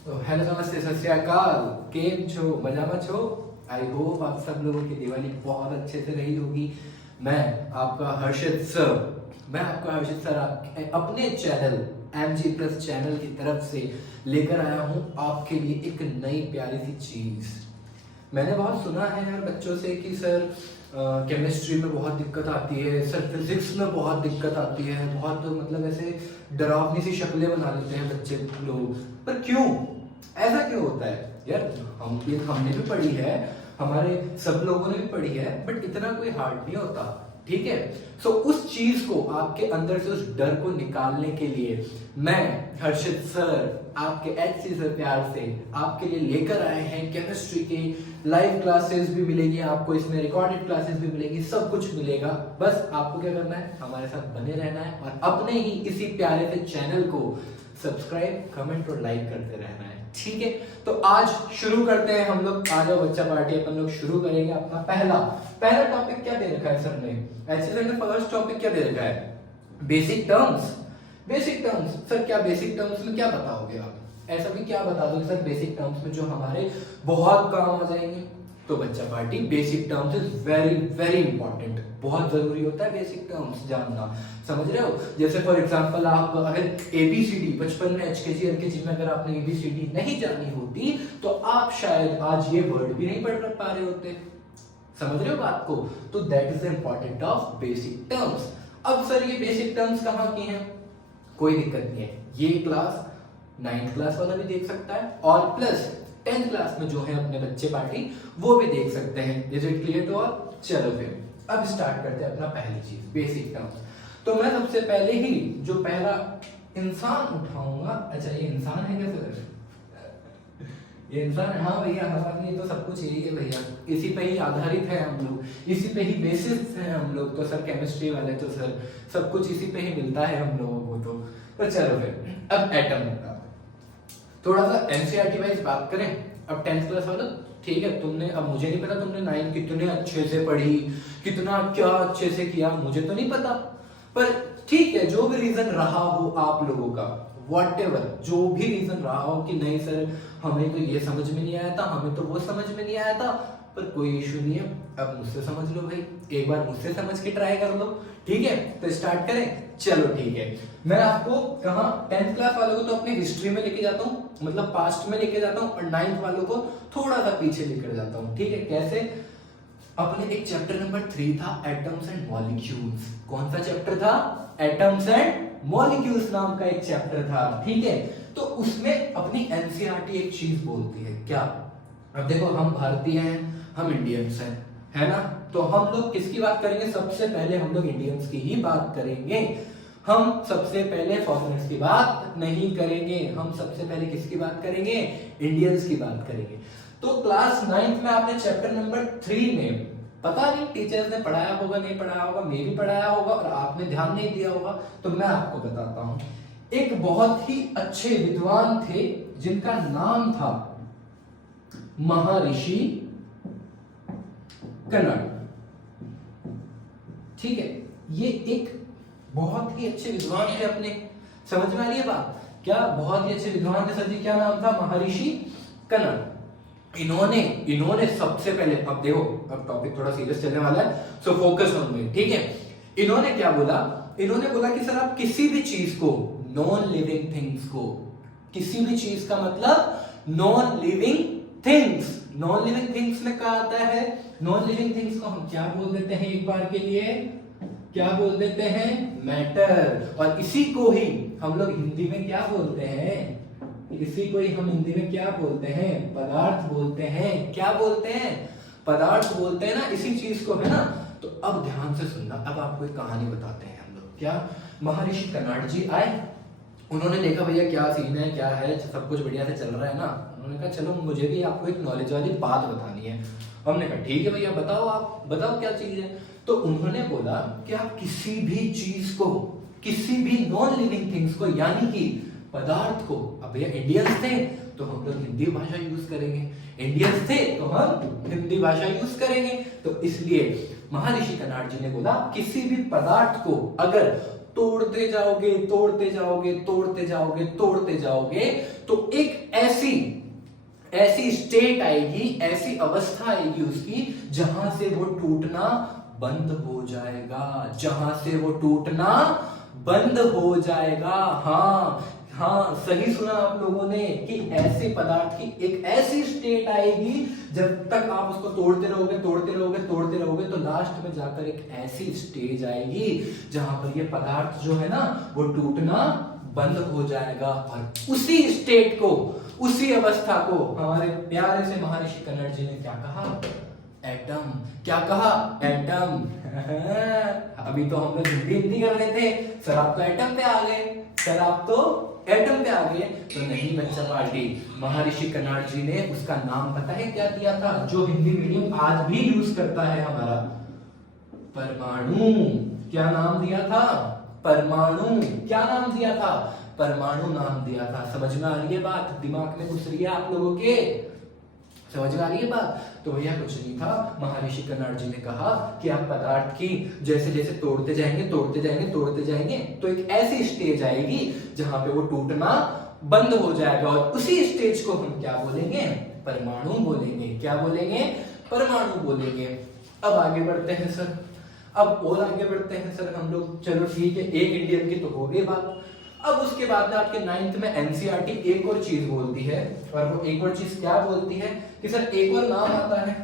तो हेलो नमस्ते सत श्री अकाल। केम छो मजामा छो। आई होप आप सब लोगों की दिवाली बहुत अच्छे से रही होगी। मैं आपका हर्षित सर आपके अपने चैनल MG प्लस चैनल की तरफ से लेकर आया हूँ आपके लिए एक नई प्यारी सी चीज। मैंने बहुत सुना है यार बच्चों से कि सर केमिस्ट्री में बहुत दिक्कत आती है, सर फिजिक्स में बहुत दिक्कत आती है, बहुत मतलब ऐसे डरावनी सी शक्लें बना लेते हैं बच्चे लोग। पर क्यों ऐसा क्यों होता है यार? हमने भी पढ़ी है, हमारे सब लोगों ने भी पढ़ी है, बट इतना कोई हार्ड नहीं होता। ठीक है, सो उस चीज को आपके अंदर से उस डर को निकालने के लिए मैं हर्षित सर आपके HC सर प्यार से आपके लिए लेकर आए हैं केमिस्ट्री के लाइव क्लासेस भी मिलेगी आपको, इसमें रिकॉर्डेड क्लासेस भी मिलेगी, सब कुछ मिलेगा। बस आपको क्या करना है, हमारे साथ बने रहना है और अपने ही इसी प्यारे से चैनल को सब्सक्राइब, कमेंट और लाइक करते रहना है। ठीक है, तो आज शुरू करते हैं हम लोग। आ जाओ बच्चा पार्टी, अपन लोग शुरू करेंगे अपना पहला टॉपिक। क्या दे रखा है सर ने? HC सर ने फर्स्ट टॉपिक क्या दे रखा है? Basic terms. Basic terms sir, क्या बेसिक टर्म्स में क्या बताओगे आप? ऐसा भी क्या बता दोगे सर बेसिक टर्म्स में जो हमारे बहुत काम आ जाएंगे? तो बच्चा party, basic terms is very very important. बहुत जरूरी होता है बेसिक टर्म्स जानना, समझ रहे हो? जैसे फॉर एग्जांपल आप अगर ABCD बचपन में HKG LKG में अगर आपने ABCD नहीं जानी होती तो आप शायद आज ये वर्ड भी नहीं पढ़ पा रहे होते। समझ रहे हो बात को? तो that is the important of basic terms. अब सर ये बेसिक टर्म्स कहाँ की हैं? कोई दिक्कत नहीं है, ये क्लास 9th क्लास वाला भी देख सकता है और प्लस 10th क्लास में जो है अपने बच्चे पार्टी वो भी देख सकते हैं। Is it clear to all? चलो फिर अब स्टार्ट करते हैं अपना पहली चीज, बेसिक टर्म्स। तो मैं सबसे पहले ही जो पहला इंसान उठाऊंगा। अच्छा, ये इंसान है क्या सर? ये इंसान है? हाँ भैया, हमारे लिए तो सब कुछ यही है भैया, इसी पे ही आधारित है हम लोग, इसी पे ही बेसिस है हम लोग। तो सर केमिस्ट्री वाले तो सर सब कुछ इसी पे ही मिलता है हम लोगों को। तो चलो फिर अब एटम होगा। थोड़ा सा NCERT वाइज बात करें। अब 10th क्लास वाला, ठीक है, तुमने, अब मुझे नहीं पता तुमने 9 कितने अच्छे से पढ़ी, कितना क्या अच्छे से किया, मुझे तो नहीं पता। पर ठीक है, जो भी रीजन रहा हो आप लोगों का, व्हाटएवर जो भी रीजन रहा हो कि नहीं सर हमें तो ये समझ में नहीं आया था, हमें तो वो समझ में नहीं आया था, पर कोई इशू नहीं है। अब मुझसे समझ लो भाई, एक बार मुझसे समझ के ट्राई कर लो। ठीक है, तो स्टार्ट करें। चलो ठीक है, मैं आपको कहा 10th क्लास वालों को तो अपनी हिस्ट्री में लेके जाता हूँ, मतलब पास्ट में लेके जाता हूँ, और 9th वालों को थोड़ा सा पीछे लेकर जाता हूँ। ठीक है, कैसे? अपने एक चैप्टर नंबर 3 था एटम्स एंड मॉलिक्यूल्स। कौन सा चैप्टर था? एटम्स एंड मॉलिक्यूल्स नाम का एक चैप्टर था। ठीक है, तो उसमें अपनी NCERT एक चीज बोलती है क्या? अब देखो, हम भारतीय हैं, हम इंडियंस हैं, है ना? तो हम लोग किसकी बात करेंगे? सबसे पहले हम लोग इंडियंस की ही बात करेंगे। हम सबसे पहले फॉरेनर्स की बात नहीं करेंगे, हम सबसे पहले किसकी बात करेंगे? इंडियंस की बात करेंगे। तो क्लास 9th में आपने चैप्टर नंबर 3 में, पता नहीं टीचर्स ने पढ़ाया होगा नहीं पढ़ाया होगा, मे भी पढ़ाया होगा और आपने ध्यान नहीं दिया होगा, तो मैं आपको बताता हूं। एक बहुत ही अच्छे विद्वान थे जिनका नाम था महर्षि कनड। ठीक है, ये एक बहुत ही अच्छे विद्वान थे अपने। समझ में आ रही है बात? क्या बहुत ही अच्छे विद्वान थे सर जी? क्या नाम था? महर्षि कनड। इन्होंने सबसे पहले, अब देखो अब टॉपिक थोड़ा सीरियस चलने वाला है, सो फोकस ऑन मी। ठीक है, इन्होंने क्या बोला? इन्होंने बोला कि सर आप किसी भी चीज को, नॉन लिविंग थिंग्स को, किसी भी चीज का मतलब non living things. Non living things में क्या आता है? नॉन लिविंग थिंग्स को हम क्या बोल देते हैं? एक बार के लिए क्या बोल देते हैं? मैटर। और इसी को ही हम लोग हिंदी में क्या बोलते हैं? इसी को ही हम हिंदी में क्या बोलते हैं? पदार्थ बोलते हैं। क्या बोलते हैं? पदार्थ बोलते हैं ना इसी चीज को, है ना? तो अब ध्यान से सुनना, अब आपको एक कहानी बताते हैं हम लोग। क्या? महर्षि कनड जी आए, उन्होंने देखा भैया क्या सीन है, क्या है, सब कुछ बढ़िया से चल रहा है ना। उन्होंने कहा चलो मुझे भी आपको एक नॉलेज वाली बात बतानी है। हमने कहा ठीक है भैया, बताओ, आप बताओ क्या चीज है। तो उन्होंने बोला कि आप किसी भी चीज को, किसी भी नॉन लिविंग थिंग्स को, यानी कि पदार्थ को, अब भैया इंडियंस थे तो हम लोग हिंदी भाषा यूज करेंगे, इंडियंस थे तो हम हिंदी भाषा यूज करेंगे। तो इसलिए महर्षि कनड जी ने बोला किसी भी पदार्थ को अगर तोड़ते जाओगे, तोड़ते जाओगे, तोड़ते जाओगे, तोड़ते जाओगे, तो एक ऐसी ऐसी स्टेट आएगी, ऐसी अवस्था आएगी उसकी जहां से वो टूटना बंद हो जाएगा, जहां से वो टूटना बंद हो जाएगा। हाँ हाँ, सही सुना आप लोगों ने कि ऐसे पदार्थ की एक ऐसी स्टेट आएगी जब तक आप उसको तोड़ते रहोगे तोड़ते रहोगे तोड़ते रहोगे तो लास्ट में जाकर एक ऐसी स्टेज आएगी जहां पर ये पदार्थ जो है ना वो टूटना बंद हो जाएगा। और उसी स्टेट को, उसी अवस्था को हमारे प्यारे से महर्षि कन्नड़ जी ने क्या कहा? एटम। क्या कहा? एटम। अभी तो हम लोग हिंदी कर रहे थे, सर आप तो एटम पे आ गए, सर आप तो एटम पे आ गए। तो नहीं बच्चा पार्टी, महर्षि कन्नड़ जी ने उसका नाम पता है क्या दिया था, जो हिंदी मीडियम आज भी यूज करता है हमारा? परमाणु। क्या नाम दिया था? परमाणु। क्या नाम दिया था? परमाणु नाम दिया था। समझ में आ रही है बात? दिमाग में घुस रही है आप लोगों के? समझ में आ रही है बात? तो भैया कुछ नहीं था, महर्षि कन्नड़ जी ने कहा कि आप पदार्थ की जैसे जैसे तोड़ते जाएंगे तोड़ते जाएंगे तोड़ते जाएंगे तो एक ऐसी स्टेज आएगी जहां पे वो टूटना बंद हो जाएगा, और उसी स्टेज को हम क्या बोलेंगे? परमाणु बोलेंगे। क्या बोलेंगे? परमाणु बोलेंगे। अब आगे बढ़ते हैं सर, अब और आगे बढ़ते हैं सर हम लोग। चलो ठीक है, एक इंडियन की तो हो गई बात। अब उसके बाद में आपके 9th में एनसीईआरटी एक और चीज बोलती है, और वो एक और चीज क्या बोलती है कि सर एक और नाम आता है,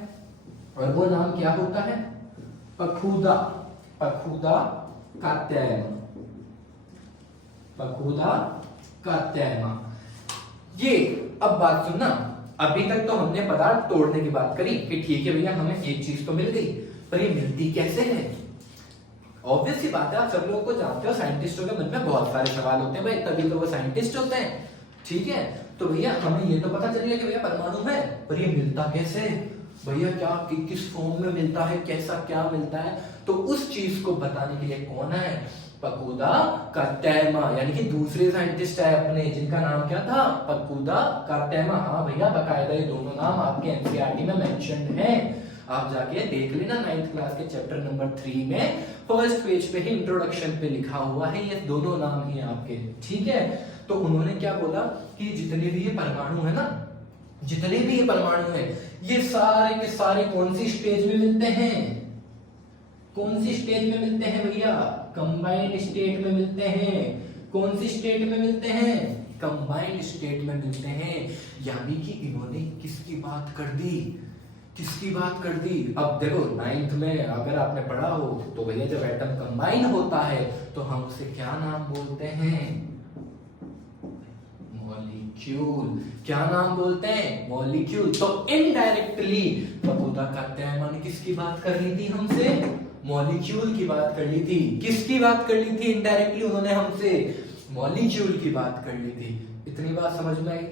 और वो नाम क्या होता है? पखुदा। पखुदा कात्यायन। पखुदा कात्यायन। ये अब बात सुनना, अभी तक तो हमने पदार्थ तोड़ने की बात करी कि ठीक है भैया हमें एक चीज तो मिल गई, पर ये मिलती कैसे है? ऑब्वियस सी बात है, आप सब लोगों को जानते हो साइंटिस्टों के मन में बहुत सारे सवाल होते हैं भाई, तभी तो वो साइंटिस्ट होते हैं। ठीक है, तो भैया हमें ये तो पता चल गया कि भैया परमाणु है, पर ये मिलता कैसे भैया? क्या किस फॉर्म में मिलता है, कैसा क्या मिलता है? तो उस चीज को बताने के लिए कौन है? पकुदा कात्यायन, यानी कि दूसरे साइंटिस्ट है अपने, जिनका नाम क्या था? पकुदा कात्यायन। हाँ भैया, बकायदा ये दोनों नाम आपके एनसीईआरटी में मेंशन्ड हैं, आप जाके देख लेना 9th क्लास के चैप्टर नंबर 3 में फर्स्ट पेज पे ही इंट्रोडक्शन पे लिखा हुआ है, ये दोनों नाम ही आपके। ठीक है, तो उन्होंने क्या बोला कि जितने भी ये परमाणु है ना, जितने भी ये परमाणु है, ये सारे के सारे कौन सी स्टेज में मिलते हैं? कौन सी स्टेज में मिलते हैं भैया? कंबाइंड स्टेट में मिलते हैं। कौन सी स्टेट में मिलते हैं? कंबाइंड स्टेट में मिलते हैं। यानी कि इन्होंने किसकी बात कर दी? किसकी बात कर दी? अब देखो 9th में अगर आपने पढ़ा हो तो भैया जब एटम कंबाइन होता है तो हम उसे क्या नाम बोलते हैं? मॉलिक्यूल। क्या नाम बोलते हैं? मॉलिक्यूल। तो इनडायरेक्टली पकुदा कात्यायन ने किसकी बात कर ली थी हमसे? मॉलिक्यूल की बात कर ली थी। किसकी बात कर ली थी इनडायरेक्टली उन्होंने हमसे? मॉलिक्यूल की बात कर ली थी। इतनी बात समझ में आई?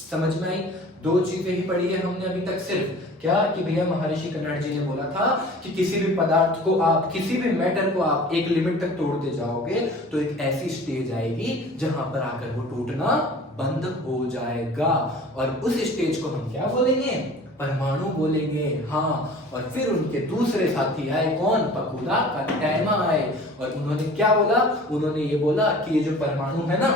समझ में आई? दो चीजें ही पढ़ी है हमने अभी तक सिर्फ, क्या कि भैया महर्षि कन्नड़ जी ने बोला था कि किसी भी पदार्थ को आप, किसी भी मैटर को आप एक लिमिट तक तोड़ते जाओगे तो एक ऐसी स्टेज आएगी जहां पर आकर वो टूटना बंद हो जाएगा, और उस स्टेज को हम क्या बोलेंगे? परमाणु बोलेंगे। हाँ, और फिर उनके दूसरे साथी आए, कौन? पकुदा कात्यायन आए, और उन्होंने क्या बोला? उन्होंने ये बोला कि ये जो परमाणु है ना,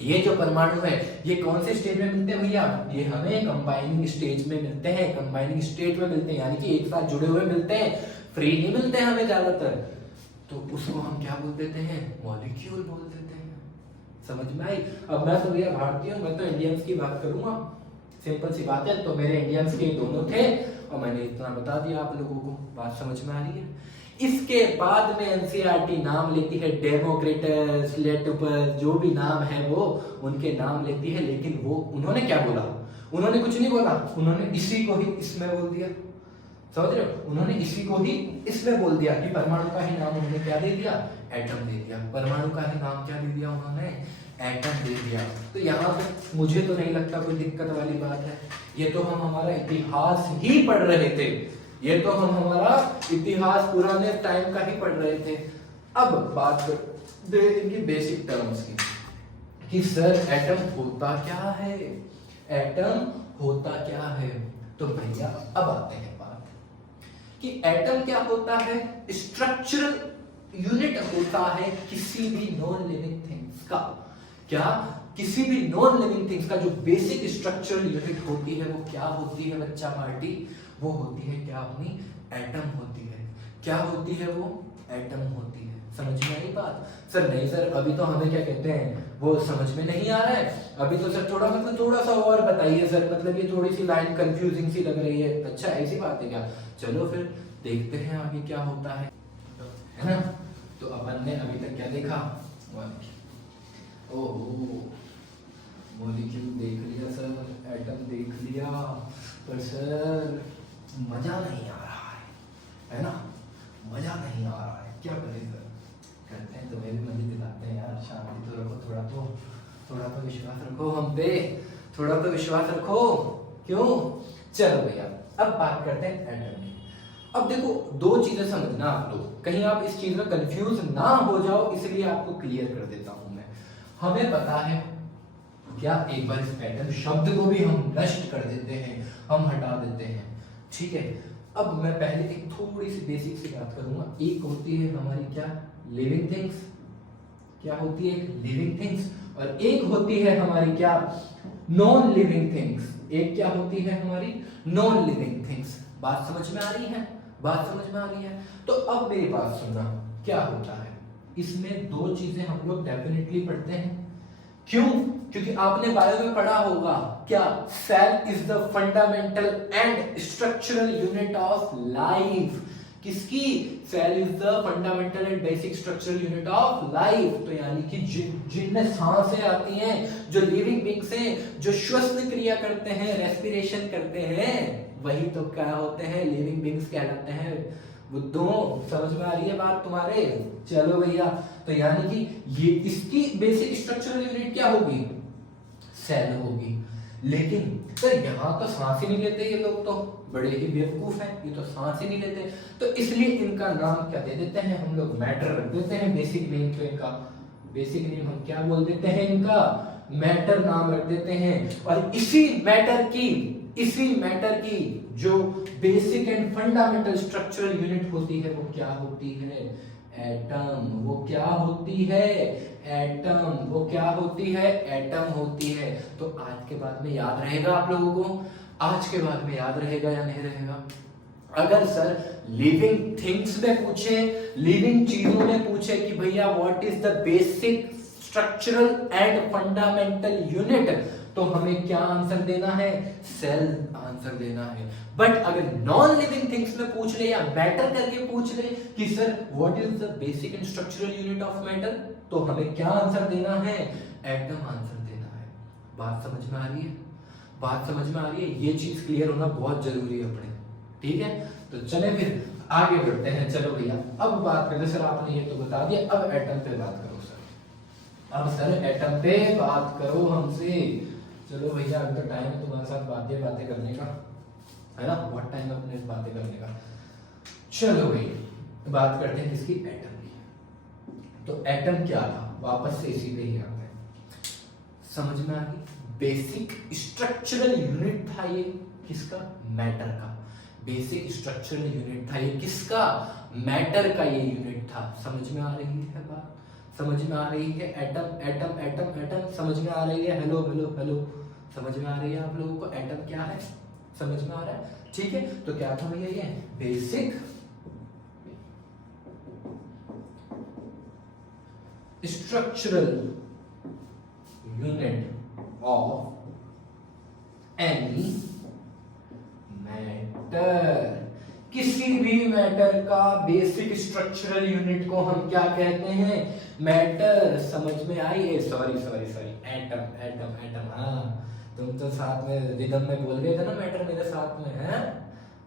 ये जो परमाणु है ये कौन से स्टेज में मिलते हैं भैया? ये हमें कंबाइनिंग स्टेज में मिलते हैं, कंबाइनिंग स्टेट में मिलते हैं, यानी कि एक साथ जुड़े हुए मिलते हैं, फ्री नहीं मिलते हैं हमें ज्यादातर। तो उसको हम क्या बोल देते हैं? मॉलिक्यूल बोल देते हैं। समझ में आई? अब मैं तो भैया भारतीय हूँ, मैं तो इंडियंस की बात करूंगा, सिंपल सी बात है। तो मेरे इंडियंस के दोनों थे और मैंने इतना बता दिया आप लोगों को। बात समझ में आ रही है? इसके बाद में एनसीईआरटी नाम लेती है डेमोक्रिटस, लेटोपस, जो भी नाम है वो उनके नाम लेती है, लेकिन वो उन्होंने क्या बोला? उन्होंने कुछ नहीं बोला, उन्होंने इसी को ही इसमें बोल दिया। समझ रहे हो? उन्होंने इसी को ही इसमें बोल दिया कि परमाणु का ही नाम उन्होंने क्या दे दिया? एटम दे दिया। परमाणु का ही नाम क्या दे दिया उन्होंने? एटम दे दिया। तो यहाँ पे मुझे तो नहीं लगता कोई दिक्कत वाली बात है। ये तो हम हमारा इतिहास ही पढ़ रहे थे, ये तो हम हमारा इतिहास पुराने टाइम का ही पढ़ रहे थे। अब बात करते हैं इनकी बेसिक टर्म्स की कि सर एटम होता क्या है? एटम होता क्या है? तो भैया अब आते हैं बात कि एटम क्या होता है? स्ट्रक्चरल यूनिट होता है किसी भी नॉन लिविंग थिंग्स का। क्या? किसी भी नॉन लिविंग थिंग्स का जो बेसिक स्ट्रक्चरल यूनिट होती है वो क्या होती है बच्चा पार्टी? वो होती है क्या अपनी? एटम होती है। क्या होती है वो? एटम होती है। समझ में आई बात? सर नहीं सर अभी तो हमें क्या कहते हैं वो समझ में नहीं आ रहा है, अभी तो सर थोड़ा सा और बताइए सर, मतलब ये थोड़ी सी लाइन कंफ्यूजिंग सी लग रही है। अच्छा ऐसी बात है क्या? चलो फिर देखते हैं आगे क्या होता है ना। तो अपन ने अभी तक क्या देखा? ओहो मॉलिक्यूल देख लिया सर, एटम देख लिया, पर सर मजा नहीं आ रहा है ना? मजा नहीं आ रहा है, क्या करें सर? करते हैं तुम्हें भी मजे दिलाते हैं यार, शांति तो रखो, थोड़ा तो विश्वास रखो हम पे, थोड़ा तो विश्वास रखो। क्यों? चलो भैया अब बात करते हैं एटम की। अब देखो दो चीजें समझना आप लोग, कहीं आप इस चीज में कंफ्यूज ना हो जाओ इसलिए आपको क्लियर कर देता हूं मैं। हमें पता है क्या, एक बार इस एटम शब्द को भी हम नष्ट कर देते हैं, हम हटा देते हैं, ठीक है। अब मैं पहले एक थोड़ी सी बेसिक सी बात करूंगा। एक होती है हमारी क्या? Living things. क्या होती है? Living things. और एक होती है हमारी क्या? Non living things. एक क्या होती है हमारी? Non living things. बात समझ में आ रही है? बात समझ में आ रही है? तो अब मेरी बात सुनना, क्या होता है इसमें? दो चीजें हम लोग डेफिनेटली पढ़ते हैं। क्यों? क्योंकि आपने बायो में पढ़ा होगा क्या? Cell is the fundamental and structural unit of life. किसकी? Cell is the fundamental and basic structural unit of life. तो यानी कि जिनमें सांसें आती हैं, जो लिविंग बीइंग्स हैं, जो श्वसन क्रिया करते हैं, रेस्पिरेशन करते हैं, वही तो क्या होते हैं? लिविंग बीइंग्स कहलाते हैं। बुद्धों समझ में आ रही है बात तुम्हारे? चलो भैया, तो यानी कि ये इसकी बेसिक स्ट्रक्चरल यूनिट क्या होगी? सेल होगी। लेकिन सर यहाँ तो सांस ही नहीं लेते ये लोग, तो बड़े ही बेवकूफ हैं, ये तो सांस ही नहीं लेते, तो इसलिए इनका नाम क्या दे देते हैं हम लोग? मैटर रख देते हैं। बेसिक नेम तो इनका, बेसिक नेम हम क्या बोल देते हैं इनका? मैटर नाम रख देते हैं। और इसी मैटर की जो basic and fundamental structural unit होती है वो क्या होती है? एटम। वो क्या होती है? एटम। वो क्या होती है? एटम होती है। तो आज के बाद में याद रहेगा आप लोगों को? आज के बाद में याद रहेगा या नहीं रहेगा? अगर सर लिविंग थिंग्स में पूछे, लिविंग चीजों में पूछे कि भैया what is the basic structural and fundamental unit, तो हमें क्या आंसर देना है? सेल आंसर देना है। बट अगर नॉन लिविंग थिंग्स में पूछ ले या मैटर करके पूछ ले कि sir what is the basic and structural unit of matter, तो हमें क्या आंसर देना है? एटम आंसर देना है। बात समझ में आ रही है? बात समझ में आ रही है? ये चीज क्लियर होना बहुत जरूरी है अपने, ठीक है। तो चले फिर आगे बढ़ते हैं। चलो भैया अब बात करें, सर आपने ये तो बता दिया, अब एटम पे बात करो सर। अब सर एटम पे बात करो हमसे। चलो भैया अभी तो टाइम है तुम्हारे साथ बातें करने का, है ना? बहुत टाइम है अपने बातें करने का। चलो भाई बात करते हैं किसकी? एटम की। तो एटम क्या था? वापस से इसी पे ही आते हैं। समझ में आ गई? बेसिक स्ट्रक्चरल यूनिट था ये किसका? मैटर का। बेसिक स्ट्रक्चरल यूनिट था ये किसका? मैटर का ये यूनिट था। समझ में आ रही है बात? समझ में आ रही है? एटम एटम एटम एटम समझ में आ रही है? हेलो हेलो हेलो समझ में आ रही है आप लोगों को? एटम क्या है? समझ में आ रहा है? ठीक है। तो क्या था भैया ये? Basic structural unit of any matter. किसी भी मैटर का बेसिक स्ट्रक्चरल यूनिट को हम क्या कहते हैं? मैटर। समझ में आई? Sorry atom atom atom. हाँ तुम तो साथ में रिदम में बोल गए थे ना मैटर मेरे साथ में, है?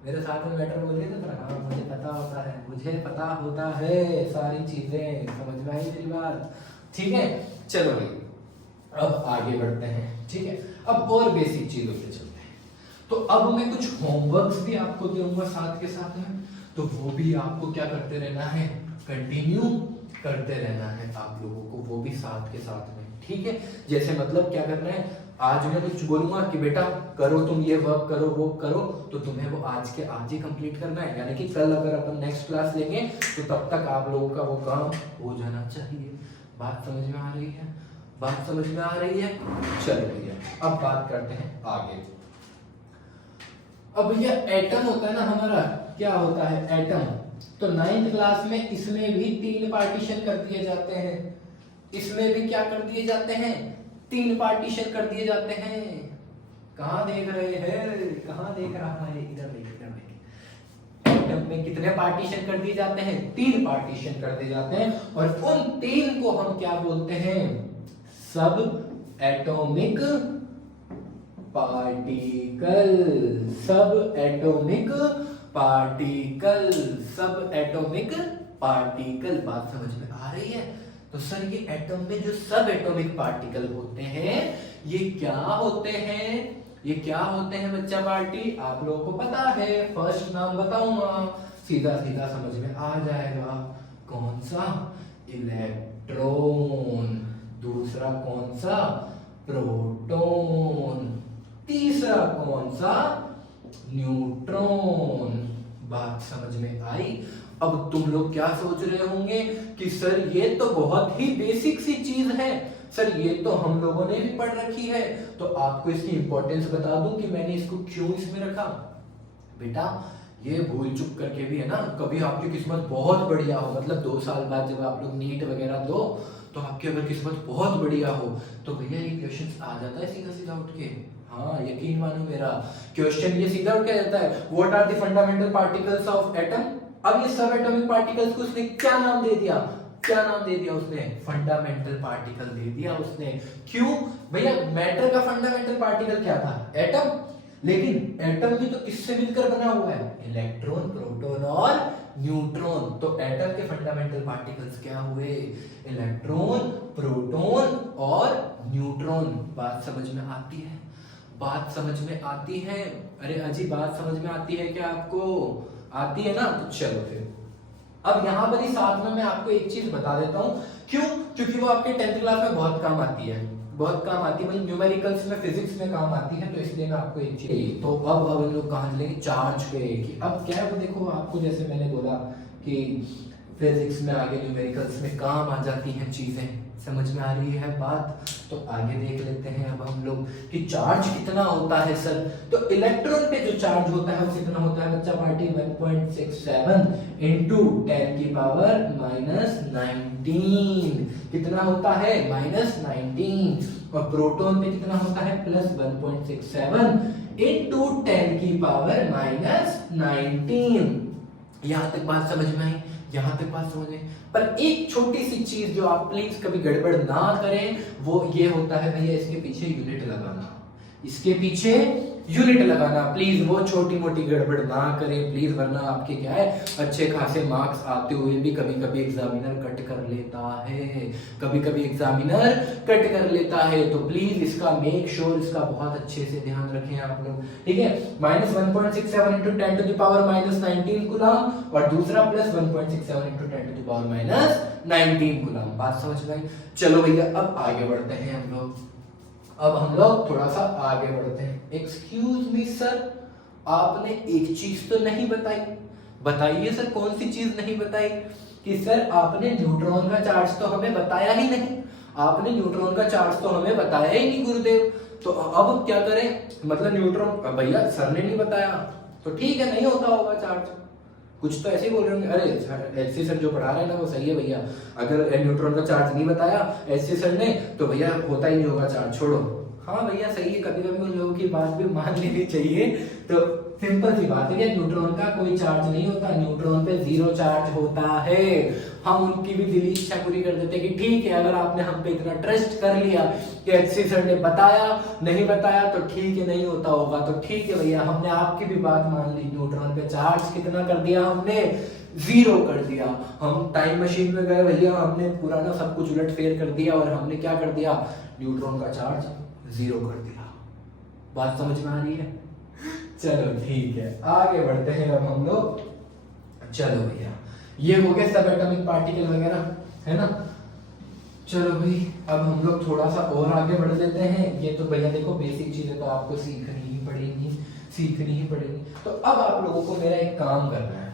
मेरे साथ में मैटर बोल गए थे ना? हाँ मुझे पता होता है, मुझे पता होता है सारी चीजें। समझ में आई मेरी बात? ठीक है। चलो भाई अब आगे बढ़ते हैं, ठीक है। अब और बेसिक चीजों पे चलते हैं। तो अब मैं कुछ होमवर्क्स भी आपको दूंगा साथ के साथ में, तो वो भी आपको क्या करते रहना है? कंटिन्यू करते रहना है आप लोगों को, वो भी साथ के साथ में, ठीक है। जैसे मतलब क्या करना है, आज मैं कुछ बोलूंगा कि बेटा करो तुम ये वर्क करो वो करो, तो तुम्हें वो आज के आज ही कंप्लीट करना है। यानी कि कल अगर अपन नेक्स्ट क्लास लेंगे तो तब तक आप लोगों का वो काम हो जाना चाहिए। बात समझ में आ रही है? बात समझ में आ रही है? चलो भैया अब बात करते हैं आगे। अब भैया एटम होता है ना हमारा, क्या होता है एटम, तो 9th क्लास में इसमें भी 3 पार्टीशन कर दिए जाते हैं, इसमें भी क्या कर दिए जाते हैं, 3 पार्टीशन कर दिए जाते हैं। कहां देख रहे हैं, कहां देख रहा है, इधर देखिए, इधर देखिए। एटम में कितने पार्टीशन कर दिए जाते हैं, 3 पार्टीशन कर दिए जाते हैं, और उन 3 को हम क्या बोलते हैं, सब एटॉमिक पार्टिकल, सब एटॉमिक पार्टिकल, सब एटॉमिक पार्टिकल। बात समझ में आ रही है? तो सर ये एटम में जो सब एटॉमिक पार्टिकल होते हैं ये क्या होते हैं, ये क्या होते हैं बच्चा पार्टी, आप लोगों को पता है, फर्स्ट नाम बताऊंगा, सीधा सीधा समझ में आ जाएगा। कौन सा, इलेक्ट्रॉन, दूसरा कौन सा, प्रोटॉन, तीसरा कौन सा, न्यूट्रॉन। बात समझ में आई? अब तुम लोग क्या सोच रहे होंगे कि सर ये तो बहुत ही बेसिक सी चीज है, सर ये तो हम लोगों ने भी पढ़ रखी है, तो आपको इसकी इंपॉर्टेंस बता दूं कि मैंने इसको क्यों इसमें रखा। बेटा ये भूल चुक करके भी है ना, कभी आपकी किस्मत बहुत बढ़िया हो, मतलब 2 साल बाद जब आप लोग नीट वगैरह दो तो आपकी अगर किस्मत बहुत बढ़िया हो तो भैया ये क्वेश्चन आ जाता है सीधा सीधा उठ के। हाँ यकीन मानो मेरा, क्वेश्चन ये सीधा उठ के जाता है, what are the fundamental particles of atom. अब ये सब एटॉमिक पार्टिकल्स को उसने क्या नाम दे दिया, क्या नाम दे दिया उसने, फंडामेंटल पार्टिकल दे दिया उसने। क्यों भैया, मैटर का फंडामेंटल पार्टिकल क्या था, एटम, लेकिन एटम भी तो किससे मिलकर बना हुआ है, इलेक्ट्रॉन, प्रोटॉन और न्यूट्रॉन। तो एटम के फंडामेंटल पार्टिकल्स क्या हुए, इलेक्ट्रॉन, प्रोटॉन और न्यूट्रॉन। बात समझ में आती है, बात समझ में आती है? अरे अजी बात समझ में आती है क्या आपको, आती है ना? तो चलो फिर अब यहां पर ही साथ में मैं आपको एक चीज बता देता हूं, क्यों, क्योंकि वो आपके 10th क्लास में बहुत काम आती है, बहुत काम आती है, मतलब न्यूमेरिकल्स में, फिजिक्स में काम आती है, तो इसलिए मैं आपको एक चीज। तो अब हम लोग कहां चलेंगे, चार्ज पे, कि अब क्या है वो देखो, आपको जैसे मैंने बोला कि फिजिक्स में आगे न्यूमेरिकल्स में काम आ जाती हैं चीजें, समझ में आ रही है बात? तो आगे देख लेते हैं अब हम लोग कि चार्ज कितना होता है सर। तो इलेक्ट्रॉन पे जो चार्ज होता है वो कितना होता है बच्चा पार्टी, 1.67 इंटू 10 की पावर -19, कितना होता है, -19। और प्रोटॉन पे कितना होता है, +1.67 इंटू 10 की पावर -19। यहां तक बात समझ में आई, यहां तक बात समझे। पर एक छोटी सी चीज जो आप प्लीज कभी गड़बड़ ना करें वो ये होता है भैया, इसके पीछे यूनिट लगाना, इसके पीछे यूनिट लगाना प्लीज, वो छोटी मोटी गड़बड़ ना करें प्लीज, वरना आपके क्या है अच्छे खासे मार्क्स आते हुए भी कभी कभी एग्जामिनर कट कर लेता है, कभी कभी एग्जामिनर कट कर लेता है। तो प्लीज इसका मेक श्योर, इसका बहुत अच्छे से ध्यान रखें आप लोग, ठीक है। -1.67 into 10 to the power -19 coulomb, और दूसरा +1.67 into 10 to the power -19 coulomb. बात समझ में आई? चलो भैया अब आगे बढ़ते हैं हम लोग, अब हम लोग थोड़ा सा आगे बढ़ते हैं। एक्सक्यूज मी सर, आपने एक चीज तो नहीं बताई, बताइए सर कौन सी चीज नहीं बताई, कि सर आपने न्यूट्रॉन का चार्ज तो हमें बताया ही नहीं, आपने न्यूट्रॉन का चार्ज तो हमें बताया ही नहीं गुरुदेव। तो अब क्या करें, मतलब न्यूट्रॉन भैया सर ने नहीं बताया तो ठीक है, नहीं होता होगा चार्ज, कुछ तो ऐसे ही बोल रहे होंगे, अरे एससी सर जो पढ़ा रहे हैं ना वो सही है भैया, अगर न्यूट्रॉन का चार्ज नहीं बताया एससी सर ने तो भैया होता ही नहीं होगा चार्ज, छोड़ो। हाँ भैया सही है, कभी कभी उन लोगों की बात भी मान लेनी चाहिए। तो सिंपल सी बात है, न्यूट्रॉन का कोई चार्ज नहीं होता, न्यूट्रॉन पे 0 चार्ज होता है। हम उनकी भी दिली इच्छा पूरी कर देते कि ठीक है, अगर आपने हम पे इतना ट्रस्ट कर लिया कि एचसी सर ने बताया, नहीं बताया तो ठीक है, नहीं होता होगा तो ठीक है भैया, हमने आपकी भी बात मान ली। न्यूट्रॉन पे चार्ज कितना कर दिया हमने, 0 कर दिया। हम टाइम मशीन में गए भैया, हमने पुराना सब कुछ उलट फेर कर दिया और हमने क्या कर दिया, न्यूट्रॉन का चार्ज 0 कर दिया। बात समझ में आ रही है? चलो ठीक है, आगे बढ़ते हैं अब हम लोग। चलो भैया ये हो गए सब एटॉमिक पार्टिकल वगैरह, है ना। चलो भाई अब हम लोग थोड़ा सा और आगे बढ़ लेते हैं। ये तो भैया देखो बेसिक चीजें तो आपको सीखनी ही पड़ेगी, सीखनी ही पड़ेगी। तो अब आप लोगों को मेरा एक काम करना है,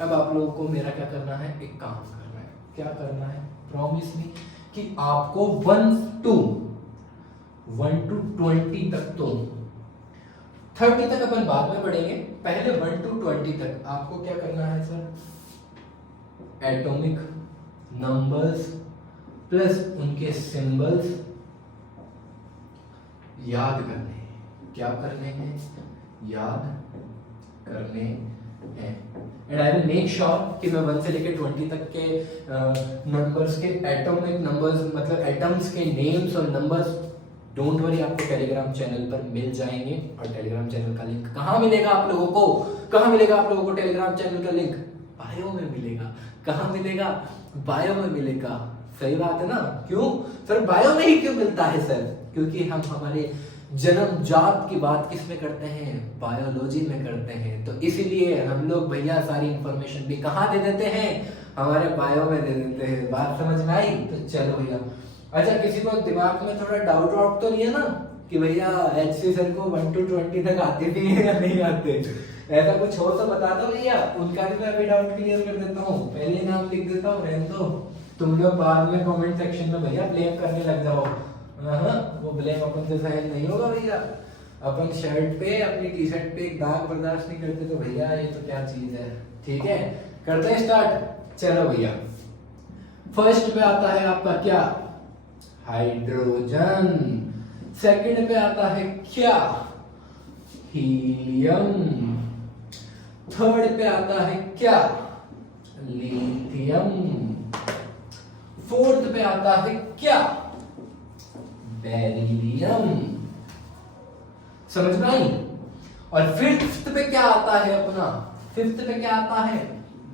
अब आप लोगों को मेरा क्या करना है, एक काम करना है। क्या करना है, प्रॉमिस मी कि आपको 1 to 20 तक, तो 30 तक अपन बाद में पढ़ेंगे, पहले 1 to 20 तक आपको क्या करना है सर, एटॉमिक नंबर्स प्लस उनके सिंबल्स याद करने हैं। क्या करने हैं? याद करने हैं। And I will make sure कि मैं 1 से लेकर 20 तक के नंबर्स के एटॉमिक नंबर्स मतलब एटम्स के नेम्स और नंबर्स, डोंट वरी, आपको टेलीग्राम चैनल पर मिल जाएंगे। और टेलीग्राम चैनल का लिंक कहाँ मिलेगा आप लोगों को? कहाँ मिलेगा आप लोगों को टेलीग्राम चैनल का लिंक? बायो में मिलेगा। कहाँ मिलेगा? बायो में मिलेगा। सही बात है ना? क्यों सर बायो में ही क्यों मिलता है सर? क्योंकि हम हमारे जन्मजात की बात किस में करते हैं? बायोलॉजी में करते हैं। तो इसीलिए हम लोग भैया सारी इंफॉर्मेशन भी कहाँ दे देते हैं? हमारे बायो में दे देते हैं। बात समझ में आई? तो चलो भैया। अच्छा, किसी को दिमाग में थोड़ा डाउट वाउट तो नहीं है ना कि भैया एचसी सर को 1 to 20 तक आते भी है या नहीं आते? ऐसा कुछ हो तो बता दो भैया, उनका भी मैं अभी डाउट क्लियर कर देता हूँ। पहले नाम लिख देता हूँ, रहने दो, तुम लोग बाद में कमेंट सेक्शन में भैया ब्लेम करने लग जाओ। वो ब्लेम अपन से सहन नहीं होगा भैया। अपन शर्ट पे अपनी टी शर्ट पे एक दाग बर्दाश्त नहीं करते तो भैया ये तो क्या चीज है। ठीक है, करते हैं स्टार्ट। चलो भैया, फर्स्ट पे आता है आपका क्या? हाइड्रोजन। सेकंड पे आता है क्या? हीलियम। थर्ड पे आता है क्या? लिथियम। फोर्थ पे आता है क्या? बेरिलियम। समझ में आई? और फिफ्थ पे क्या आता है अपना? फिफ्थ पे क्या आता है?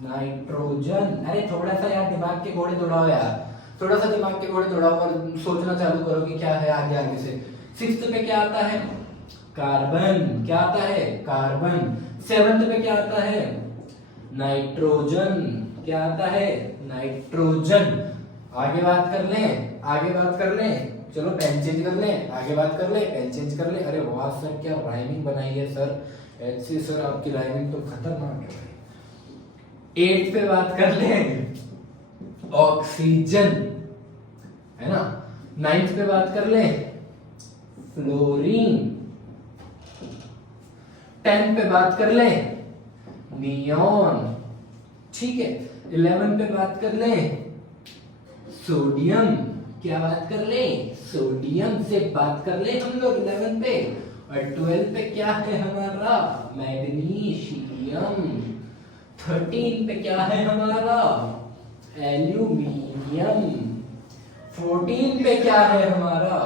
नाइट्रोजन। अरे थोड़ा सा यार दिमाग के घोड़े दौड़ाओ यार, थोड़ा सा दिमाग के घोड़े दौड़ाओ और सोचना चालू करो कि क्या है आगे आगे से। सिक्स्थ पे क्या आता है? कार्बन। क्या आता है? कार्बन। सेवंथ पे क्या आता है? नाइट्रोजन। क्या आता है? नाइट्रोजन। आगे बात कर लें, आगे बात कर लें। चलो पेन चेंज कर लें, आगे बात कर ले, पेन चेंज कर ले। अरे वाह सर, क्या राइमिंग बनाई है सर। ऐसे सर आपकी राइमिंग तो खतरनाक है। 8 पे बात कर लें, ऑक्सीजन, है ना। 9th पे बात कर लें, फ्लोरीन। 10 पे बात कर लें, नियॉन। ठीक है, 11 पे बात कर लें, सोडियम। क्या बात कर ले? सोडियम से बात कर ले हम लोग 11 पे। और 12 पे क्या है हमारा? मैग्नीशियम। 13 पे क्या है हमारा? एल्यूमिनियम। 14 पे क्या है हमारा?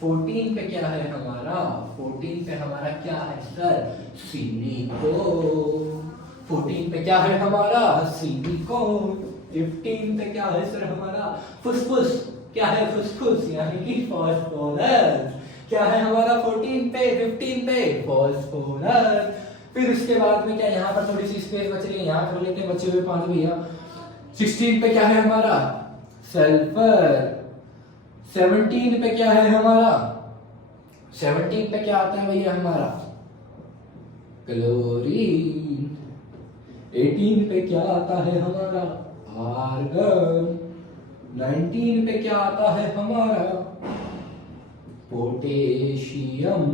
14 पे क्या है हमारा? 14 पे हमारा क्या है सर? सिलिकॉन। 14 पे क्या है हमारा? सिलिकॉन। 15 पे क्या है सर हमारा? फुसफुस। क्या है? फुसफुस यानी कि फास्फोरस। क्या है हमारा 14 पे? 15 पे फास्फोरस। फिर उसके बाद में क्या, यहाँ पर थोड़ी सी स्पेस बच रही है, यहाँ कर लेते हैं बचे हुए 5 भैया। 16 पे क्या है हमारा? सल्फर। 17 पे क्या है हमारा? 17 पे क्या आता है भैया हमारा? क्लोरीन। 18 पे क्या आता है हमारा? आर्गन। 19 पे क्या आता है हमारा? पोटेशियम।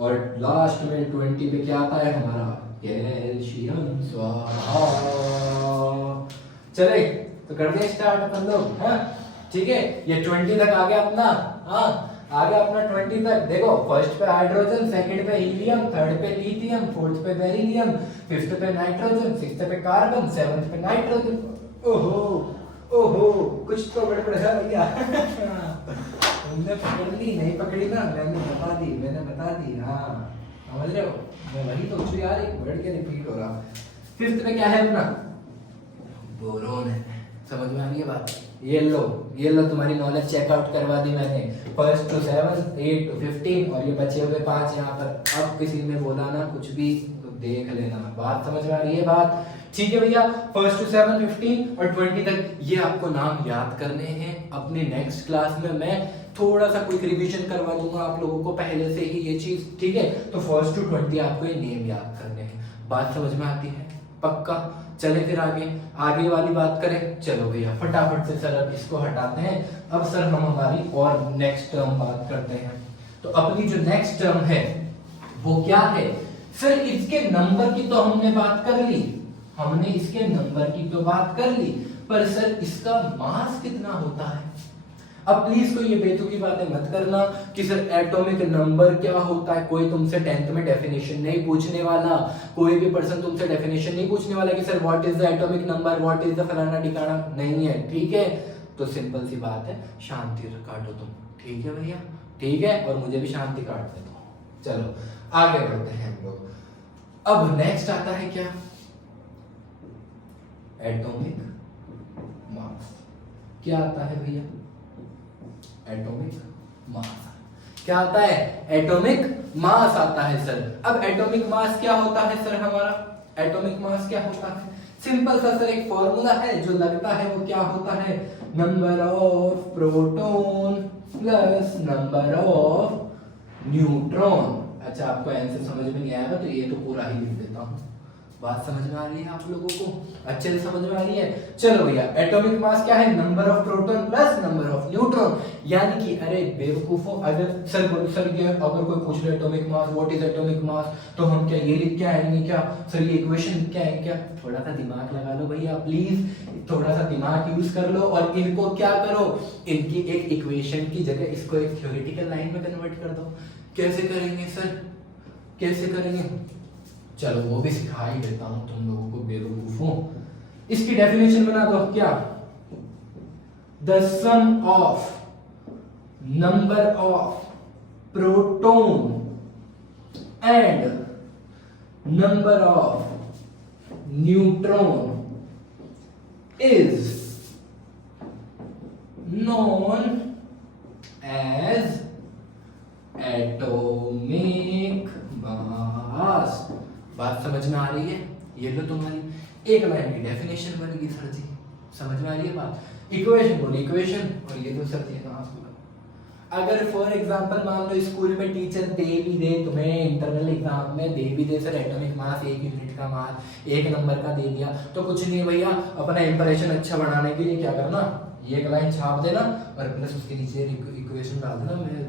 और लास्ट में 20 पे क्या आता है हमारा? कैल्शियम। स्वाहा। चले तो करते हैं स्टार्ट अपन लोग। हाँ ठीक है, ये 20 तक आ गया अपना। हाँ आ गया अपना 20 तक। देखो फर्स्ट पे हाइड्रोजन, सेकंड पे हीलियम, थर्ड पे लिथियम, फोर्थ पे बेरिलियम, फिफ्थ पे नाइट्रोजन, सिक्स्थ पे कार्बन, सेवंथ पे नाइट्रोजन। ओहो ओहो, कुछ तो गड़बड़ है भैया। तुमने पकड़ ली, नहीं पकड़ी ना, मैंने बता दी। हाँ समझ रहे हो, मैं वही तो हूँ यार, एक वर्ड के रिपीट हो रहा। फिफ्थ पे क्या है अपना? बोरोन है। समझ में आ रही है बात? ये लो तुम्हारी नॉलेज चेकआउट करवा दी मैंने। फर्स्ट टू 7, 8 to 15 और ये बचे हुए 5 यहाँ पर। अब किसी ने बोला ना कुछ भी तो देख लेना। बात समझ में आ रही है बात? ठीक है भैया, फर्स्ट टू 7, 15 और 20 तक ये आपको नाम याद करने हैं। अपने नेक्स्ट क्लास में मैं थोड़ा सा क्विक रिवीजन करवा दूंगा आप लोगों को पहले से ही ये चीज। ठीक है, तो फर्स्ट टू 20 आपको ये नेम याद करने हैं। बात समझ में आती है? पक्का। चले फिर आगे वाली बात करें। चलो भैया फटाफट से सर अब इसको हटाते हैं। अब सर हम हमारी और नेक्स्ट टर्म बात करते हैं। तो अपनी जो नेक्स्ट टर्म है वो क्या है सर? इसके नंबर की तो हमने बात कर ली, हमने इसके नंबर की तो बात कर ली, पर सर इसका मास कितना होता है? अब प्लीज कोई ये बेतुकी बातें मत करना कि सर एटॉमिक नंबर क्या होता है। कोई तुमसे 10th में डेफिनेशन नहीं पूछने वाला, कोई भी पर्सन तुमसे डेफिनेशन नहीं पूछने वाला कि sir what is the atomic number, what is the फलाना ठिकाना, नहीं है। ठीक है, तो सिंपल सी बात है, शांति काटो तुम। ठीक है भैया, ठीक है, और मुझे भी शांति काटने दो। चलो आगे बढ़ते हैं हम लोग। अब नेक्स्ट आता है क्या? Atomic mass. क्या आता है भैया? Atomic mass. क्या आता है? एटॉमिक मास आता है सर। अब एटॉमिक मास क्या होता है सर हमारा? एटॉमिक मास क्या होता है? सिंपल सा सर एक फॉर्मूला है जो लगता है, वो क्या होता है? Number of proton plus number of neutron. अच्छा, आपको आंसर समझ में नहीं आएगा तो ये तो पूरा ही लिख देता हूं। बात समझ में आ रही है आप लोगों को? अच्छे से समझ में आ रही है? चलो भैया, एटॉमिक मास क्या है? Number of proton plus number of neutron. यानी कि अरे बेवकूफों, अगर सर ये अगर कोई पूछ ले atomic mass, what is atomic mass, तो हम क्या ये लिख के आएंगे क्या सर? ये इक्वेशन क्या है क्या? थोड़ा सा दिमाग लगा लो भैया प्लीज, थोड़ा सा दिमाग यूज कर लो और इनको क्या करो, इनकी एक इक्वेशन की जगह इसको एक थ्योरेटिकल लाइन में कन्वर्ट कर दो। कैसे करेंगे सर? कैसे करेंगे? चलो वो भी सिखा ही देता हूं तुम लोगों को बेवकूफों। इसकी डेफिनेशन बना दो। क्या? The sum of number of proton and number of neutron is known as atomic mass. बात समझ में आ रही है? ये लो तुम्हारी एक लाइन की डेफिनेशन बन गई सर जी। समझ में आ रही है बात? इक्वेशन बोली इक्वेशन, और ये तो सर ये अगर फॉर एग्जांपल मान लो स्कूल में टीचर दे भी दे तुम्हें इंटरनल एग्जाम में दे भी दे सर एटॉमिक मास 1 यूनिट का मास 1 नंबर का दे दिया, तो कुछ नहीं भैया, अपना इंप्रेशन अच्छा बढ़ाने के लिए क्या करना, ये एक लाइन छाप देना और प्लस उसके नीचे इक्वेशन डाल देना। मैं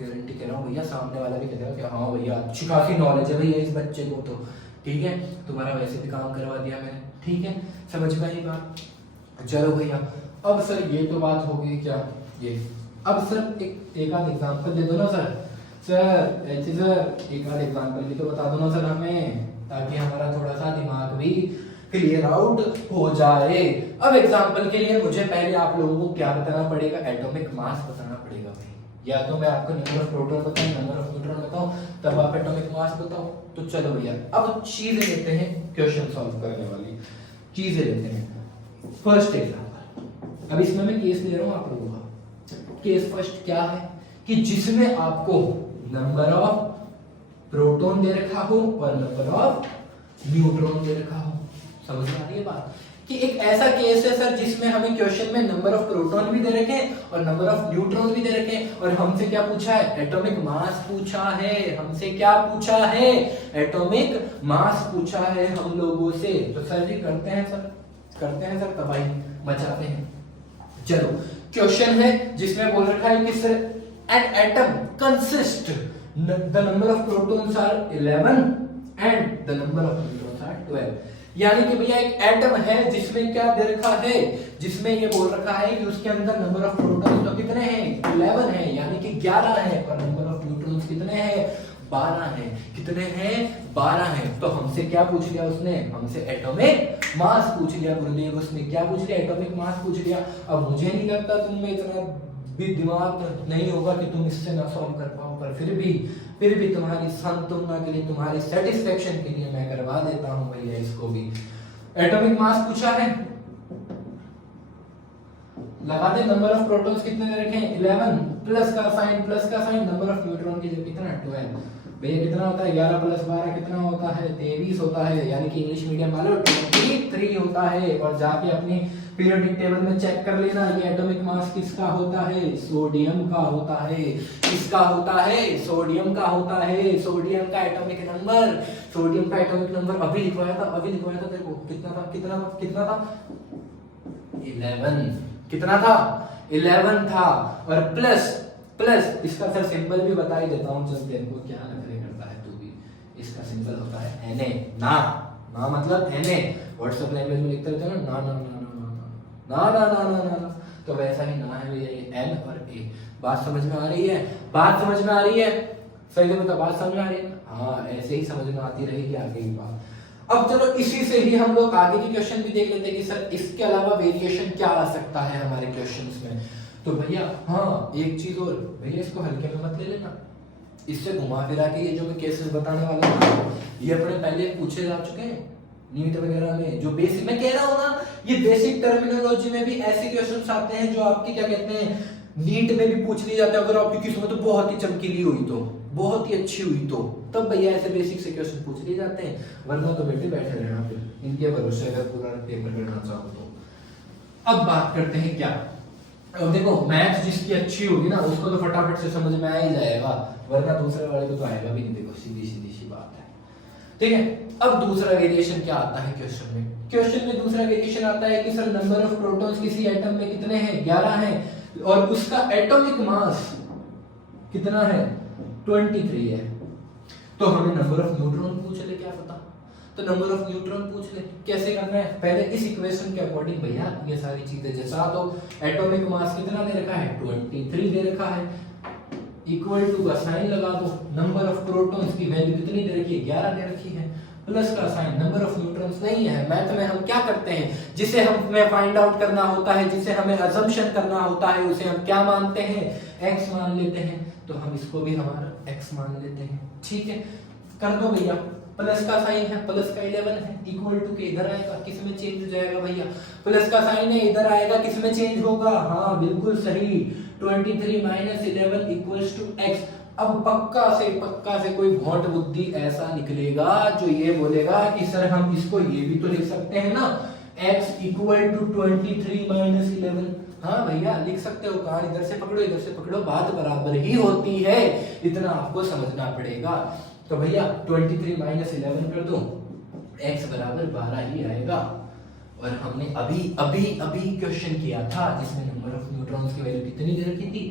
गारंटी कह रहा हूँ भैया, सामने वाला भी कहेगा कि हाँ भैया अच्छी खासी नॉलेज है भैया इस बच्चे को, तो ठीक है, तुम्हारा वैसे भी काम करवा दिया मैंने। ठीक है, समझ में आई बात? चलो भैया, अब सर ये तो बात हो गई क्या ये। अब सर एक आध एग्जांपल दे दो ना सर। सर एक आध एग्जांपल भी तो बता दो ना सर हमें, ताकि हमारा थोड़ा सा दिमाग भी क्लियर आउट हो जाए। अब एग्जांपल के लिए मुझे पहले आप लोगों को क्या बताना पड़ेगा? एटॉमिक मास बताना पड़ेगा भाई। या तो मैं आपको नंबर ऑफ प्रोटॉन बताऊं, नंबर ऑफ न्यूट्रॉन बताऊं, तब आप एटॉमिक मास बताओ। तो चलो भैया, अब चीजें लेते हैं, क्वेश्चन सॉल्व करने वाली चीजें लेते हैं। फर्स्ट एग्जांपल, अब इसमें मैं केस ले रहा हूं आप लोगों का। केस फर्स्ट क्या है कि जिसमें आपको नंबर ऑफ प्रोटॉन दे रखा हो और नंबर ऑफ न्यूट्रॉन दे रखा हो। समझ में आ रही है बात? कि एक ऐसा केस है सर जिसमें हमें क्वेश्चन में नंबर ऑफ प्रोटॉन भी दे रखे और नंबर ऑफ न्यूट्रॉन भी दे रखे, और हमसे क्या पूछा है? एटॉमिक मास पूछा है। हमसे क्या पूछा है? एटॉमिक मास पूछा है हम लोगों से। तो सर जी करते हैं सर तबाही मचाते हैं। चलो, क्वेश्चन है जिसमें बोल रखा है कि sir an atom consist the number of protons are 11 and the number of neutrons are 12। यानी कि भैया एक एटम है जिसमें क्या दे रखा है, जिसमें ये बोल रखा है कि उसके अंदर नंबर ऑफ प्रोटॉन्स तो कितने हैं? 11 है, यानी कि 11 है, और नंबर ऑफ न्यूट्रॉन्स कितने हैं? 12 है। कितने हैं? 12 है। तो हमसे क्या पूछ लिया उसने? हमसे एटॉमिक मास पूछ लिया गुरुदेव। उसने क्या पूछ लिया? एटॉमिक मास पूछ लिया। अब मुझे नहीं लगता तुम में इतना भी दिमाग नहीं होगा कि तुम इससे ना सॉल्व कर पाओ, पर फिर भी तुम्हारी सांत्वना के लिए, तुम्हारी सेटिस्फेक्शन के लिए मैं करवा देता हूं भैया इसको भी। एटॉमिक मास पूछा है, लगा दे नंबर ऑफ प्रोटॉन्स कितने दे रखे हैं? 11 प्लस का साइन नंबर ऑफ न्यूट्रॉन की जगह कितना? 12। भैया कितना होता है? 11 प्लस 12 कितना होता है? 23 होता है। यानी कि इंग्लिश मीडियम वालों 23 होता है। और जाके अपनी पीरियोडिक टेबल में चेक कर लेना, ये एटॉमिक मास किसका होता है, सोडियम का होता है। किसका होता है, सोडियम का होता है। सोडियम का एटॉमिक नंबर, सोडियम का एटॉमिक नंबर अभी लिखवाया था देखो कितना था 11, कितना था 11 था। और प्लस इसका सर सिंबल भी बता ही देता हूँ, चल तेरे को क्या नखरे करता है तू भी। इसका सिंबल होता है Na, ना मतलब Na। व्हाट्सएप लैंग्वेज में लिखते रहते हैं ना, तो वैसा ही ना है भैया, ये N और A। बात समझ में आ रही है, सही से बता, बात समझ में आ रही है। हाँ, ऐसे ही समझ में आती रहेगी आगे की बात। अब चलो इसी से ही हम लोग आगे की क्वेश्चन भी देख लेते हैं कि सर इसके अलावा वेरिएशन क्या आ सकता है हमारे क्वेश्चंस में। तो भैया हाँ, एक चीज और भैया, इसको हल्के में मत ले लेना, इससे घुमा फिरा के ये जो मैं केसेस बताने वाला हूँ ये अपने पहले पूछे जा चुके हैं नीट वगैरह में। जो बेसिक मैं कह रहा हूँ ना, ये बेसिक टर्मिनोलॉजी में भी ऐसे क्वेश्चंस आते हैं जो आपकी क्या कहते हैं, नीट में भी पूछ लिए जाते हैं। अगर आपकी किस्मत तो बहुत ही चमकीली हुई तो, बहुत ही अच्छी हुई तो, तब भैया ऐसे बेसिक से क्वेश्चन पूछ लिए जाते हैं, वरना तो बेटे बैठे रहना फिर इनके भरोसे अगर पूरा पेपर करना चाहो तो। अब बात करते हैं क्या, अब देखो मैथ जिसकी अच्छी होगी ना उसको तो फटाफट से समझ में आ ही जाएगा, वरना दूसरे वाले को तो आएगा भी नहीं। देखो सीधी सी बात है, ठीक है। अब दूसरा वेरिएशन क्या आता है क्वेश्चन में दूसरा वेरिएशन आता है कि सर नंबर ऑफ प्रोटॉन्स किसी एटम में कितने हैं, 11 हैं, और उसका एटॉमिक मास कितना है, 23 है। तो हमें नंबर ऑफ न्यूट्रॉन पूछ ले, क्या पता, तो नंबर ऑफ न्यूट्रॉन पूछ ले। कैसे करना है, पहले इस इक्वेशन के अकॉर्डिंग भैया ये सारी चीजें जैसा, तो एटॉमिक मास कितना दे रखा है, 23 दे रखा है, इक्वल टू का साइन लगा दो, नंबर ऑफ प्रोटॉन्स की वैल्यू कितनी दे रखी है, 11 दे रखी है, प्लस का साइन, नंबर ऑफ न्यूट्रॉन्स नहीं है। मैथ में हम क्या करते हैं, जिसे हमें फाइंड आउट करना होता है, जिसे हमें अजम्पशन करना होता है, उसे हम क्या मानते हैं, x मान लेते हैं। तो हम इसको भी हमारा x मान लेते हैं, ठीक है। कर दो भैया, प्लस का साइन है, प्लस का 11 है, इक्वल टू के इधर आएगा, किस में चेंज हो जाएगा भैया, प्लस का साइन है इधर आएगा, किस में चेंज होगा, हाँ बिल्कुल सही, 23 माइनस 11 इक्वल्स टू x। अब पक्का से कोई भोंट बुद्धि ऐसा निकलेगा जो ये बोलेगा कि सर हम इसको ये भी तो लिख सकते हैं ना, x इक्वल टू 23 माइनस 11। हाँ भैया लिख सकते हो, कहां इधर से पकड़ो, बात बराबर ही होती है, इतना आपको समझना पड़ेगा। तो भैया 23 माइनस 11 कर दो, x बराबर 12 ही आएगा। और हमने अभी क्वेश्चन किया था जिसमें नंबर ऑफ न्यूट्रॉन्स की वैल्यू कितनी दे रखी थी,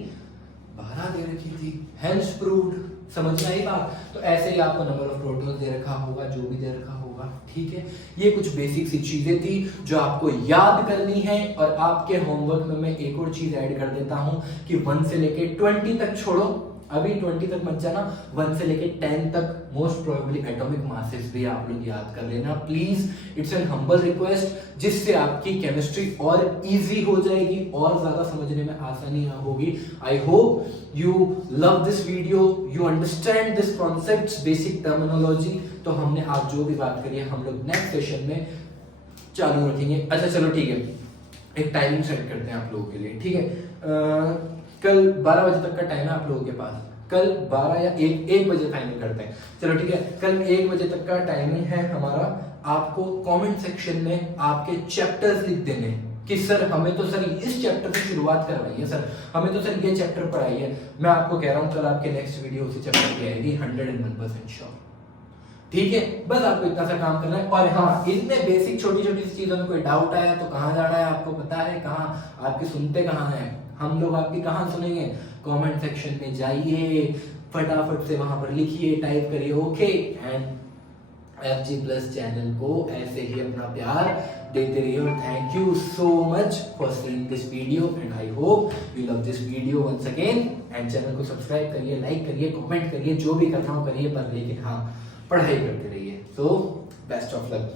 12 दे रखी थी, हेंस प्रूव्ड। समझ में आई बात। तो ऐसे ही आपको नंबर ऑफ प्रोटॉन्स दे रखा होगा, जो भी दे रखा होगा, ठीक है। ये कुछ बेसिक सी चीजें थी जो आपको याद करनी है। और आपके होमवर्क में मैं एक और चीज ऐड कर देता हूं कि 1 से लेके 20 तक छोड़ो, अभी 20 तक मत जाना, 1 से लेके 10 तक मोस्ट प्रोबेबली एटॉमिक मासेस भी आप लोग याद कर लेना please. It's an humble request, जिससे आपकी केमिस्ट्री और इजी हो जाएगी और ज्यादा समझने में आसानी होगी। आई hope you love this video, you understand this concepts, basic terminology. तो हमने आज जो भी बात करी है हम लोग नेक्स्ट सेशन में चालू रखेंगे। अच्छा चलो ठीक है, एक टाइमिंग सेट करते हैं आप लोगों के लिए, ठीक है। कल 12 बजे तक का टाइम है आप लोगों के पास, कल 12 या 1 बजे फाइनल करते हैं, चलो ठीक है। कल 1 बजे तक का टाइमिंग है हमारा। आपको कमेंट सेक्शन में आपके चैप्टर्स लिख देने कि सर हमें तो सर इस चैप्टर से शुरुआत करवाई है, सर हमें तो सर ये चैप्टर पढ़ाई है। मैं आपको कह रहा हूँ कल आपके नेक्स्ट वीडियो उसी चैप्टर की आएगी, 101% श्योर, ठीक है। बस आपको इतना सा काम करना है। और हाँ, इतने बेसिक छोटी छोटी चीजों में कोई डाउट आया तो कहाँ जाना है आपको पता है, कहाँ आपकी सुनते कहाँ हैं हम लोग, आपकी कहाँ सुनेंगे, कमेंट सेक्शन में जाइए, फटाफट से वहां पर लिखिए, टाइप करिए ओके। एंड FG+ चैनल को ऐसे ही अपना प्यार देते रहिए। और thank you so much for seeing this video and I hope you love this video once again. And channel को सब्सक्राइब करिए, लाइक करिए, कमेंट करिए, जो भी करना हो करिए, पर लेकिन हाँ पढ़ाई करते रहिए। So best of luck.